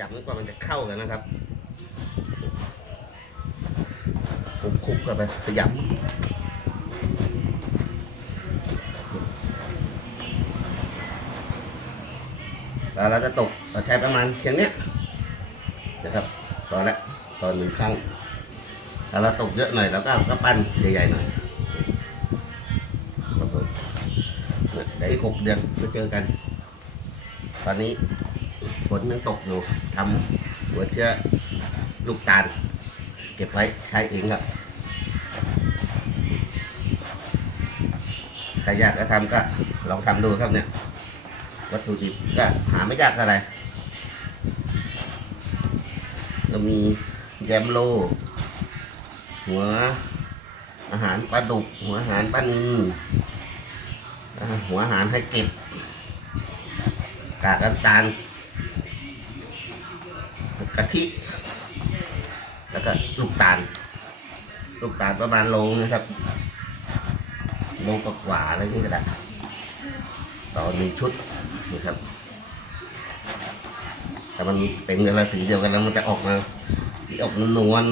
ยำกว่ามันจะเข้ากันนะครับคุกๆกันไปขยำแล้วเราจะตกเราใช้ประมาณอย่างเนี้ยนะครับตอนละตอนหนึ่งครั้งถ้าเราตกเยอะหน่อยเราก็ก็ปั้นใหญ่ๆหน่อยครับผมเนี่ยเดี๋ยวอีกหกเดือนจะเจอกัน ตอนนี้ ฝนยังตกอยู่ทำหัวเชื้อลูกตาล เก็บไว้ใช้เองครับใครอยากจะทำก็ลองทำดูครับเนี่ย วัตถุดิบก็หาไม่ยากเท่าไรก็มีแยมโล หัว อาหารปลาดุก หัวอาหารปลานิลอ่าหัวอาหารให้เก็บกากน้ำตาล กะทิ แล้วก็ลูกตาล ลูกตาลประมาณโลนะครับโลกว่าๆอะไรนี่ก็ได้ต่อหนึ่งชุดนะครับแต่มันเป็นเวลาสีเดียวกันแล้วมันจะออกมาสีออกนวล